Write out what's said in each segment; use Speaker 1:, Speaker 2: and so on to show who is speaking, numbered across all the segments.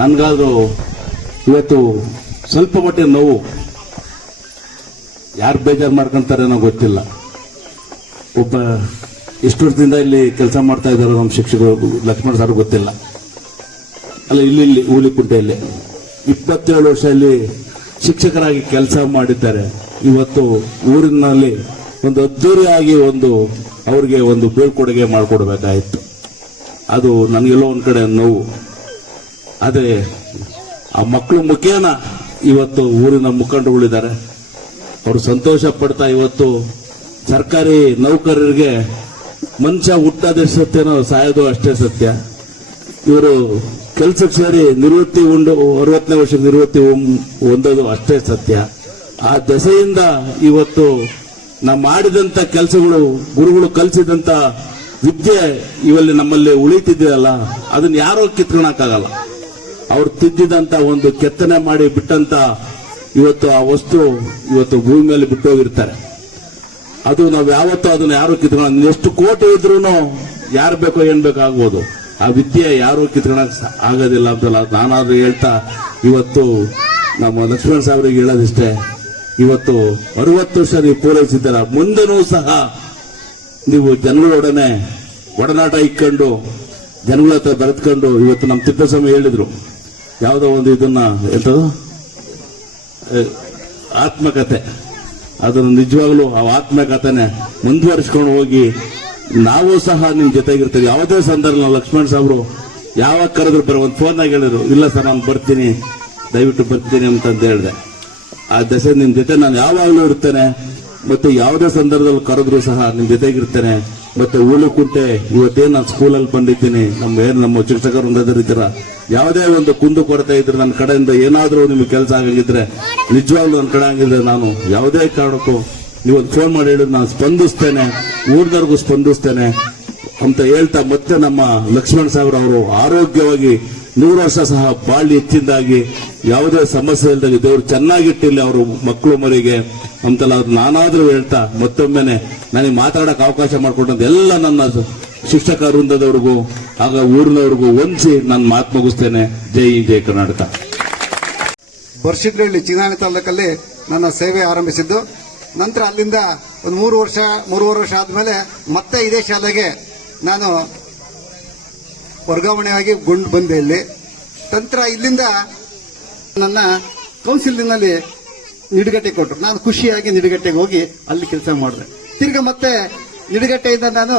Speaker 1: ನನ್ಗಾದ್ರೂ ಇವತ್ತು ಸ್ವಲ್ಪ ಮಟ್ಟಿನ ನೋವು ಯಾರು ಬೇಜಾರು ಮಾಡ್ಕೊಂತಾರೆ ಗೊತ್ತಿಲ್ಲ. ಒಬ್ಬ ಎಷ್ಟು ವರ್ಷದಿಂದ ಇಲ್ಲಿ ಕೆಲಸ ಮಾಡ್ತಾ ಇದ್ದಾರೋ ನಮ್ಮ ಶಿಕ್ಷಕರು, ಲಕ್ಷ್ಮಣ್ ಸರ್ ಗೊತ್ತಿಲ್ಲ. ಅಲ್ಲ, ಇಲ್ಲಿ ಇಲ್ಲಿ, ಹೂಲಿಕುಂಟೆಯಲ್ಲಿ ಇಪ್ಪತ್ತೇಳು ವರ್ಷ ಇಲ್ಲಿ ಶಿಕ್ಷಕರಾಗಿ ಕೆಲಸ ಮಾಡಿದ್ದಾರೆ. ಇವತ್ತು ಊರಿನಲ್ಲಿ ಒಂದು ಅದ್ದೂರಿಯಾಗಿ ಒಂದು ಅವ್ರಿಗೆ ಒಂದು ಬೀಳ್ಕೊಡುಗೆ ಮಾಡಿಕೊಡ್ಬೇಕಾಯಿತು. ಅದು ನನಗೆಲ್ಲೋ ಒಂದು ಕಡೆ ನೋವು. ಆದರೆ ಆ ಮಕ್ಕಳು ಮುಖೇನ ಇವತ್ತು ಊರಿನ ಮುಖಂಡರುಗಳಿದ್ದಾರೆ. ಅವರು ಸಂತೋಷ ಪಡ್ತಾ ಇವತ್ತು ಸರ್ಕಾರಿ ನೌಕರರಿಗೆ ಮನುಷ್ಯ ಹುಟ್ಟೋದೇ ಸತ್ಯನೋ ಸಾಯೋದು ಅಷ್ಟೇ ಸತ್ಯ. ಇವರು ಕೆಲಸಕ್ಕೆ ಸೇರಿ ನಿವೃತ್ತಿ ಉಂಡು, ಅರವತ್ತನೇ ವರ್ಷಕ್ಕೆ ನಿವೃತ್ತಿ ಹೊಂದೋದು ಅಷ್ಟೇ ಸತ್ಯ. ಆ ದೆಸೆಯಿಂದ ಇವತ್ತು ನಾವು ಮಾಡಿದಂತ ಕೆಲಸಗಳು, ಗುರುಗಳು ಕಲಿಸಿದಂತ ವಿದ್ಯೆ ಇವಲ್ಲಿ ನಮ್ಮಲ್ಲಿ ಉಳಿತಿದೆಯಲ್ಲ, ಅದನ್ನ ಯಾರೋ ಕಿತ್ಕೊಳಕ್ಕಾಗಲ್ಲ ಅವ್ರು ತಿದ್ದಿದಂತ ಒಂದು ಕೆತ್ತನೆ ಮಾಡಿ ಬಿಟ್ಟಂತ ಇವತ್ತು ಆ ವಸ್ತು ಇವತ್ತು ಭೂಮಿ ಮೇಲೆ ಬಿಟ್ಟೋಗಿರ್ತಾರೆ. ಅದು ನಾವು ಯಾವತ್ತೂ ಅದನ್ನ ಯಾರು ಕಿತ್ಕೊಳ್ಳ ಎಷ್ಟು ಕೋಟಿ ಇದ್ರೂ ಯಾರು ಬೇಕೋ ಏನ್ ಬೇಕಾಗ್ಬೋದು ಆ ವಿದ್ಯೆ ಯಾರು ಕಿತ್ಕೊಳಕ್ ಆಗೋದಿಲ್ಲ ಅಂತಲ್ಲ. ನಾನಾದ್ರೂ ಹೇಳ್ತಾ ಇವತ್ತು ನಮ್ಮ ಲಕ್ಷ್ಮಣ ಸಾಹೇಬ್ರಿಗೆ ಹೇಳೋದಿಷ್ಟೇ, ಇವತ್ತು ಅರವತ್ತು ವರ್ಷ ನೀವು ಪೂರೈಸಿದ್ದೀರ. ಮುಂದೆನೂ ಸಹ ನೀವು ಜನಗಳೊಡನೆ ಒಡನಾಟ ಇಕ್ಕಂಡು, ಜನಗಳ ಹತ್ರ ಬರೆದ್ಕೊಂಡು ಇವತ್ತು ನಮ್ಮ ತಿಪ್ಪಸ್ವಾಮಿ ಹೇಳಿದ್ರು. ಯಾವುದೋ ಒಂದು ಇದನ್ನ ಎಂತ ಆತ್ಮಕತೆ. ಅದನ್ನು ನಿಜವಾಗ್ಲೂ ಆ ಆತ್ಮಕಥೆನೆ ಮುಂದುವರಿಸ್ಕೊಂಡು ಹೋಗಿ ನಾವು ಸಹ ನಿಮ್ ಜೊತೆಗಿರ್ತೇವೆ. ಯಾವುದೇ ಸಂದರ್ಭ ಲಕ್ಷ್ಮಣ್ ಸಾಬ್ರು ಯಾವಾಗ ಕರೆದ್ರು ಬರೋ ಒಂದು ಫೋನ್ನಾಗ ಹೇಳಿದ್ರು, ಇಲ್ಲ ಸರ್, ನಾನು ಬರ್ತೀನಿ. ದಯವಿಟ್ಟು ಬರ್ತೀನಿ ಅಂತಂದು ಹೇಳಿದೆ. ಆ ದಸೆ ನಿಮ್ ಜೊತೆ ನಾನು ಯಾವಾಗಲೂ ಇರ್ತೇನೆ. ಮತ್ತೆ ಯಾವುದೇ ಸಂದರ್ಭದಲ್ಲಿ ಕರೆದ್ರು ಸಹ ನಿಮ್ ಜೊತೆಗಿರ್ತೇನೆ, ಮತ್ತೆ ಉಳು ಕುಂಟೆ ಇವತ್ತೇನು ನಾನು ಸ್ಕೂಲಲ್ಲಿ ಬಂದಿದ್ದೀನಿ ನಮ್ಮ ಏನು ನಮ್ಮ ಶಿಕ್ಷಕರು ಇದ್ದೀರ ಯಾವುದೇ ಒಂದು ಕುಂದು ಕೊರತೆ ಇದ್ರೆ ನನ್ನ ಕಡೆಯಿಂದ ಏನಾದರೂ ನಿಮ್ಗೆ ಕೆಲಸ ಆಗಂಗಿದ್ರೆ ನಿಜವಾಗ್ಲೂ ನನ್ನ ಕಡೆ ಆಗಿದ್ರೆ ನಾನು ಯಾವುದೇ ಕಾರಣಕ್ಕೂ ನೀವೊಂದು ಫೋನ್ ಮಾಡಿ ಹೇಳಿದ್ರೆ ನಾನು ಸ್ಪಂದಿಸ್ತೇನೆ ಊರ್ದವ್ರಿಗೂ ಸ್ಪಂದಿಸ್ತೇನೆ. ಅಂತ ಹೇಳ್ತಾ ಮತ್ತೆ ನಮ್ಮ ಲಕ್ಷ್ಮಣ್ ಸಾಗರ್ ಅವರು ಆರೋಗ್ಯವಾಗಿ ನೂರು ವರ್ಷ ಸಹ ಬಾಳಿ ಹೆಚ್ಚಿಂದಾಗಿ ಯಾವುದೇ ಸಮಸ್ಯೆ ಇಲ್ಲದಾಗಿ ದೇವರು ಚೆನ್ನಾಗಿಟ್ಟಿಲ್ಲ ಅವರು ಮಕ್ಕಳು ಮರಿಗೆ ಅಂತೆಲ್ಲ ಅವ್ರು ನಾನಾದ್ರೂ ಹೇಳ್ತಾ ಮತ್ತೊಮ್ಮೆನೆ ನನಗೆ ಮಾತಾಡೋಕೆ ಅವಕಾಶ ಮಾಡಿಕೊಟ್ಟಂತ ಎಲ್ಲ ನನ್ನ ಶಿಕ್ಷಕ ವೃಂದದವ್ರಿಗೂ ಆಗ ಊರಿನವ್ರಿಗೂ ಹೊಂದಿಸಿ ನಾನು ಮಾತು ಮುಗಿಸ್ತೇನೆ. ಜೈ ಜೈ ಕರ್ನಾಟಕ.
Speaker 2: ವರ್ಷಗಳಲ್ಲಿ ಚಿನ್ನಾಣಿ ತಾಲೂಕಲ್ಲಿ ನನ್ನ ಸೇವೆ ಆರಂಭಿಸಿದ್ದು. ನಂತರ ಅಲ್ಲಿಂದ ಒಂದು ಮೂರು ವರ್ಷ, ಮೂರುವರೆ ವರ್ಷ ಆದಮೇಲೆ ಮತ್ತೆ ಇದೇ ಶಾಲೆಗೆ ನಾನು ವರ್ಗಾವಣೆಯಾಗಿ ಗೊಂಡು ಬಂದೆ ಇಲ್ಲಿ. ತಂತ್ರ ಇಲ್ಲಿಂದ ನನ್ನ ಕೌನ್ಸಿಲಿನಲ್ಲಿ ನಿಡುಗಟ್ಟೆ ಕೊಟ್ಟರು. ನಾನು ಖುಷಿಯಾಗಿ ನಿಡುಗಟ್ಟೆಗೆ ಹೋಗಿ ಅಲ್ಲಿ ಕೆಲಸ ಮಾಡಿದೆ. ತಿರ್ಗ ಮತ್ತೆ ನಿಡುಗಟ್ಟೆಯಿಂದ ನಾನು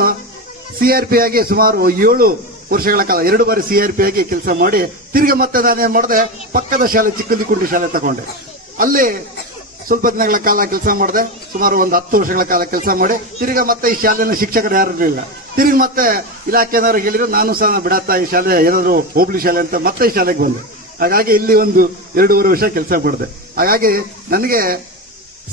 Speaker 2: ಸಿ ಆರ್ ಪಿ ಆಗಿ ಸುಮಾರು ಏಳು ವರ್ಷಗಳ ಕಾಲ, ಎರಡು ಬಾರಿ ಸಿ ಆರ್ ಪಿ ಆಗಿ ಕೆಲಸ ಮಾಡಿ, ತಿರ್ಗ ಮತ್ತೆ ನಾನು ಏನು ಮಾಡಿದೆ, ಪಕ್ಕದ ಶಾಲೆ ಚಿಕ್ಕದಿಕುಂಡಿ ಶಾಲೆ ತಗೊಂಡೆ. ಅಲ್ಲಿ ಸ್ವಲ್ಪ ದಿನಗಳ ಕಾಲ ಕೆಲಸ ಮಾಡಿದೆ, ಸುಮಾರು ಒಂದು ಹತ್ತು ವರ್ಷಗಳ ಕಾಲ ಕೆಲಸ ಮಾಡಿ, ತಿರ್ಗ ಮತ್ತೆ ಈ ಶಾಲೆನ ಶಿಕ್ಷಕರು ಯಾರು ಇರಲಿಲ್ಲ. ತಿರುಗಿ ಮತ್ತೆ ಇಲಾಖೆನವರು ಹೇಳಿದ್ರು, ನಾನು ಸಹ ಬಿಡತ್ತಾ ಈ ಶಾಲೆ, ಏನಾದರೂ ಹೋಬ್ಳಿ ಶಾಲೆ ಅಂತ ಮತ್ತೆ ಈ ಶಾಲೆಗೆ ಬಂದೆ. ಹಾಗಾಗಿ ಇಲ್ಲಿ ಒಂದು ಎರಡೂವರೆ ವರ್ಷ ಕೆಲಸ ಮಾಡಿದೆ. ಹಾಗಾಗಿ ನನಗೆ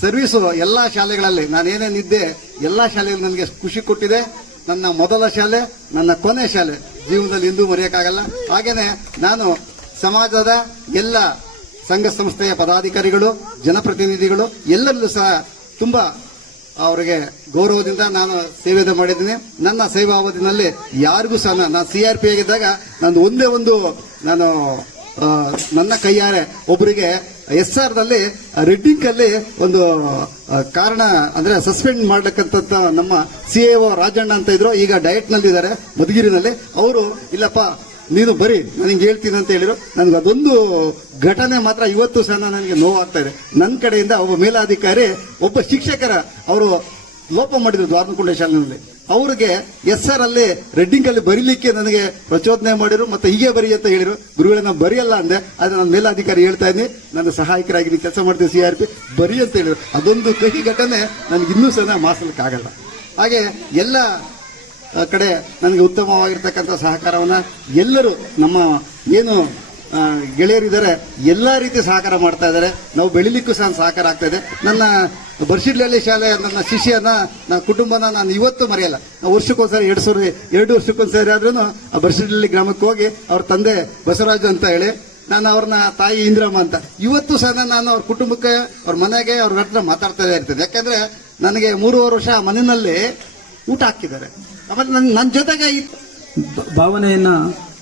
Speaker 2: ಸರ್ವಿಸು ಎಲ್ಲ ಶಾಲೆಗಳಲ್ಲಿ, ನಾನು ಏನೇನಿದ್ದೆ ಎಲ್ಲಾ ಶಾಲೆಯಲ್ಲಿ ನನಗೆ ಖುಷಿ ಕೊಟ್ಟಿದೆ. ನನ್ನ ಮೊದಲ ಶಾಲೆ, ನನ್ನ ಕೊನೆ ಶಾಲೆ, ಜೀವನದಲ್ಲಿ ಇಂದೂ ಮರೆಯೋಕ್ಕಾಗಲ್ಲ. ಹಾಗೇನೆ ನಾನು ಸಮಾಜದ ಎಲ್ಲ ಸಂಘ ಸಂಸ್ಥೆಯ ಪದಾಧಿಕಾರಿಗಳು, ಜನಪ್ರತಿನಿಧಿಗಳು ಎಲ್ಲರಲ್ಲೂ ಸಹ ತುಂಬ ಅವರಿಗೆ ಗೌರವದಿಂದ ನಾನು ಸೇವೆ ಮಾಡಿದ್ದೀನಿ. ನನ್ನ ಸೇವಾವಧಿನಲ್ಲಿ ಯಾರಿಗೂ ಸಹ ನಾನು ಸಿ ಆರ್ ಪಿ ಆಗಿದ್ದಾಗ ನಾನು ಒಂದೇ ಒಂದು, ನಾನು ನನ್ನ ಕೈಯಾರೆ ಒಬ್ಬರಿಗೆ ಎಸ್ ಆರ್ನಲ್ಲಿ ರೆಡ್ಡಿಂಗ್ ಅಲ್ಲಿ ಒಂದು ಕಾರಣ ಅಂದ್ರೆ ಸಸ್ಪೆಂಡ್ ಮಾಡ್ಲಕ್ಕಂತ ನಮ್ಮ ಸಿ ಎ ರಾಜಣ್ಣ ಅಂತ ಇದ್ರು. ಈಗ ಡಯಟ್ನಲ್ಲಿ ಇದ್ದಾರೆ ಮಧುಗಿರಿನಲ್ಲಿ. ಅವರು, ಇಲ್ಲಪ್ಪ ನೀನು ಬರೀ ನನಗೆ ಹೇಳ್ತೀನಿ ಅಂತ ಹೇಳಿದ್ರು ನನಗೆ ಅದೊಂದು ಘಟನೆ ಮಾತ್ರ ಇವತ್ತು ಸಹ ನನಗೆ ನೋವಾಗ್ತಾ ಇದೆ. ನನ್ನ ಕಡೆಯಿಂದ ಒಬ್ಬ ಮೇಲಾಧಿಕಾರಿ, ಒಬ್ಬ ಶಿಕ್ಷಕರ, ಅವರು ಲೋಪ ಮಾಡಿದ್ರು ದ್ವಾರನಕುಂಡ ಶಾಲೆಯಲ್ಲಿ. ಅವ್ರಿಗೆ ಎಸ್ ಆರ್ ಅಲ್ಲಿ ರೆಡ್ಡಿಂಗ್ ಅಲ್ಲಿ ಬರೀಲಿಕ್ಕೆ ನನಗೆ ಪ್ರಚೋದನೆ ಮಾಡಿರು ಮತ್ತೆ ಹೀಗೆ ಬರಿ ಅಂತ ಹೇಳಿರು ಗುರುಗಳೇ, ನಾನು ಬರೆಯಲ್ಲ ಅಂದೆ, ಆದ್ರೆ ನನ್ನ ಮೇಲಾಧಿಕಾರಿ ಹೇಳ್ತಾ ಇದ್ದೀನಿ. ನನ್ನ ಸಹಾಯಕರಾಗಿ ನೀವು ಕೆಲಸ ಮಾಡ್ತೀನಿ ಸಿ ಆರ್ ಪಿ ಬರಿ ಅಂತ ಹೇಳಿದ್ರು. ಅದೊಂದು ಕಹಿ ಘಟನೆ ನನಗೆ ಇನ್ನೂ ಸಹ ಮಾಸಲಿಕ್ಕಾಗಲ್ಲ ಹಾಗೆ ಎಲ್ಲ ಕಡೆ ನನಗೆ ಉತ್ತಮವಾಗಿರ್ತಕ್ಕಂಥ ಸಹಕಾರವನ್ನು ಎಲ್ಲರೂ ನಮ್ಮ ಏನು ಗೆಳೆಯರಿದ್ದಾರೆ ಎಲ್ಲ ರೀತಿ ಸಹಕಾರ ಮಾಡ್ತಾ ಇದ್ದಾರೆ. ನಾವು ಬೆಳಿಲಿಕ್ಕೂ ಸಹ ಸಹಕಾರ ಆಗ್ತಾ ಇದೆ. ನನ್ನ ಬರ್ಷಿಡ್ಲಹಳ್ಳಿ ಶಾಲೆ, ನನ್ನ ಶಿಷ್ಯನ, ನನ್ನ ಕುಟುಂಬನ ನಾನು ಇವತ್ತು ಮರೆಯಲ್ಲ. ವರ್ಷಕ್ಕೊಂದ್ಸರಿ ಎರಡು ಸಾವಿರ, ಎರಡು ವರ್ಷಕ್ಕೊಂದ್ಸರಿ ಆದ್ರೂ ಆ ಬರ್ಷಿಡ್ಲಹಳ್ಳಿ ಗ್ರಾಮಕ್ಕೆ ಹೋಗಿ ಅವ್ರ ತಂದೆ ಬಸವರಾಜು ಅಂತ ಹೇಳಿ, ನಾನು ಅವ್ರನ್ನ ತಾಯಿ ಇಂದ್ರಮ್ಮ ಅಂತ. ಇವತ್ತು ಸಹ ನಾನು ಅವ್ರ ಕುಟುಂಬಕ್ಕೆ, ಅವ್ರ ಮನೆಗೆ, ಅವ್ರ ಹತ್ರ ಮಾತಾಡ್ತಾ ಇರ್ತದೆ ಯಾಕಂದ್ರೆ ನನಗೆ ಮೂರುವರೆ ವರ್ಷ ಮನೆಯಲ್ಲಿ ಊಟ ಹಾಕಿದ್ದಾರೆ. ನನ್ನ ನನ್ನ ಜೊತೆಗೆ
Speaker 3: ಬ- ಭಾವನೆಯನ್ನ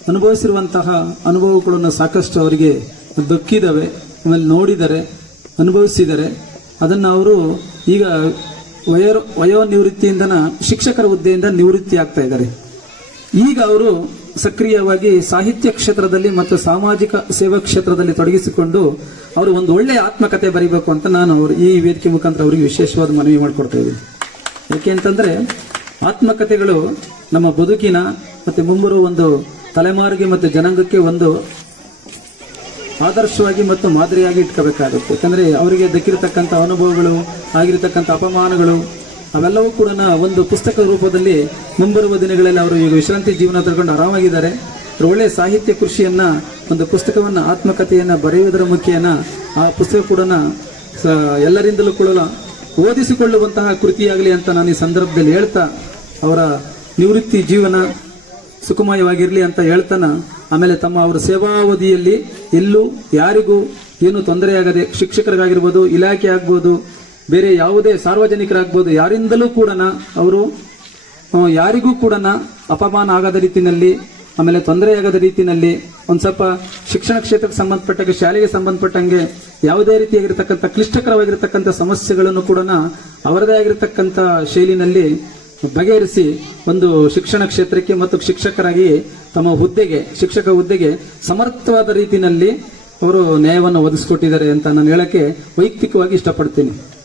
Speaker 3: ಅನುಭವಿಸಿರುವಂತಹ ಅನುಭವಗಳನ್ನು ಸಾಕಷ್ಟು ಅವರಿಗೆ ದಕ್ಕಿದವೆ, ಆಮೇಲೆ ನೋಡಿದರೆ, ಅನುಭವಿಸಿದರೆ. ಅದನ್ನು ಅವರು ಈಗ ವಯೋ ವಯೋ ನಿವೃತ್ತಿಯಿಂದನ ಶಿಕ್ಷಕರ ಹುದ್ದೆಯಿಂದ ನಿವೃತ್ತಿ ಆಗ್ತಾ ಇದ್ದಾರೆ. ಈಗ ಅವರು ಸಕ್ರಿಯವಾಗಿ ಸಾಹಿತ್ಯ ಕ್ಷೇತ್ರದಲ್ಲಿ ಮತ್ತು ಸಾಮಾಜಿಕ ಸೇವಾ ಕ್ಷೇತ್ರದಲ್ಲಿ ತೊಡಗಿಸಿಕೊಂಡು ಅವರು ಒಂದು ಒಳ್ಳೆಯ ಆತ್ಮಕತೆ ಬರೀಬೇಕು ಅಂತ ನಾನು ಅವರು ಈ ವೇದಿಕೆ ಮುಖಾಂತರ ಅವರಿಗೆ ವಿಶೇಷವಾದ ಮನವಿ ಮಾಡಿಕೊಡ್ತಾ ಇದ್ದೀನಿ. ಯಾಕೆ ಅಂತಂದ್ರೆ ಆತ್ಮಕಥೆಗಳು ನಮ್ಮ ಬದುಕಿನ ಮತ್ತೆ ಮುಂಬರುವ ಒಂದು ತಲೆಮಾರಿಗೆ ಮತ್ತು ಜನಾಂಗಕ್ಕೆ ಒಂದು ಆದರ್ಶವಾಗಿ ಮತ್ತು ಮಾದರಿಯಾಗಿ ಇಟ್ಕೋಬೇಕಾಗುತ್ತೆ. ಯಾಕಂದರೆ ಅವರಿಗೆ ದಕ್ಕಿರತಕ್ಕಂಥ ಅನುಭವಗಳು, ಆಗಿರತಕ್ಕಂಥ ಅಪಮಾನಗಳು, ಅವೆಲ್ಲವೂ ಕೂಡ ಒಂದು ಪುಸ್ತಕ ರೂಪದಲ್ಲಿ ಮುಂಬರುವ ದಿನಗಳಲ್ಲಿ ಅವರು ಈಗ ವಿಶ್ರಾಂತಿ ಜೀವನ ತಗೊಂಡು ಆರಾಮಾಗಿದ್ದಾರೆ. ಒಳ್ಳೆಯ ಸಾಹಿತ್ಯ ಕೃಷಿಯನ್ನ, ಒಂದು ಪುಸ್ತಕವನ್ನ, ಆತ್ಮಕಥೆಯನ್ನ ಬರೆಯುವುದರ ಮುಖ್ಯನ ಆ ಪುಸ್ತಕ ಕೂಡ ಎಲ್ಲರಿಂದಲೂ ಕೂಡ ಓದಿಸಿಕೊಳ್ಳುವಂತಹ ಕೃತಿಯಾಗಲಿ ಅಂತ ನಾನು ಈ ಸಂದರ್ಭದಲ್ಲಿ ಹೇಳ್ತಾ ಅವರ ನಿವೃತ್ತಿ ಜೀವನ ಸುಖಮಯವಾಗಿರಲಿ ಅಂತ ಹೇಳ್ತಾನ. ಆಮೇಲೆ ತಮ್ಮ ಅವರ ಸೇವಾವಧಿಯಲ್ಲಿ ಎಲ್ಲೂ ಯಾರಿಗೂ ಏನು ತೊಂದರೆಯಾಗದೆ ಶಿಕ್ಷಕರಿಗಾಗಿರ್ಬೋದು, ಇಲಾಖೆ ಆಗ್ಬೋದು, ಬೇರೆ ಯಾವುದೇ ಸಾರ್ವಜನಿಕರಾಗ್ಬೋದು, ಯಾರಿಂದಲೂ ಕೂಡ ಅವರು ಯಾರಿಗೂ ಕೂಡ ಅಪಮಾನ ಆಗದ ರೀತಿಯಲ್ಲಿ ಆಮೇಲೆ ತೊಂದರೆಯಾಗದ ರೀತಿಯಲ್ಲಿ ಒಂದು ಸ್ವಲ್ಪ ಶಿಕ್ಷಣ ಕ್ಷೇತ್ರಕ್ಕೆ ಸಂಬಂಧಪಟ್ಟಂಗೆ, ಶಾಲೆಗೆ ಸಂಬಂಧಪಟ್ಟಂಗೆ ಯಾವುದೇ ರೀತಿಯಾಗಿರ್ತಕ್ಕಂಥ ಕ್ಲಿಷ್ಟಕರವಾಗಿರ್ತಕ್ಕಂಥ ಸಮಸ್ಯೆಗಳನ್ನು ಕೂಡ ಅವರದೇ ಆಗಿರತಕ್ಕಂಥ ಶೈಲಿನಲ್ಲಿ ಬಗೆಹರಿಸಿ ಒಂದು ಶಿಕ್ಷಣ ಕ್ಷೇತ್ರಕ್ಕೆ ಮತ್ತು ಶಿಕ್ಷಕರಾಗಿ ತಮ್ಮ ಹುದ್ದೆಗೆ, ಶಿಕ್ಷಕ ಹುದ್ದೆಗೆ ಸಮರ್ಥವಾದ ರೀತಿಯಲ್ಲಿ ಅವರು ನ್ಯಾಯವನ್ನು ಒದಗಿಸ್ಕೊಟ್ಟಿದ್ದಾರೆ ಅಂತ ನಾನು ಹೇಳಕ್ಕೆ ವೈಯಕ್ತಿಕವಾಗಿ ಇಷ್ಟಪಡ್ತೀನಿ.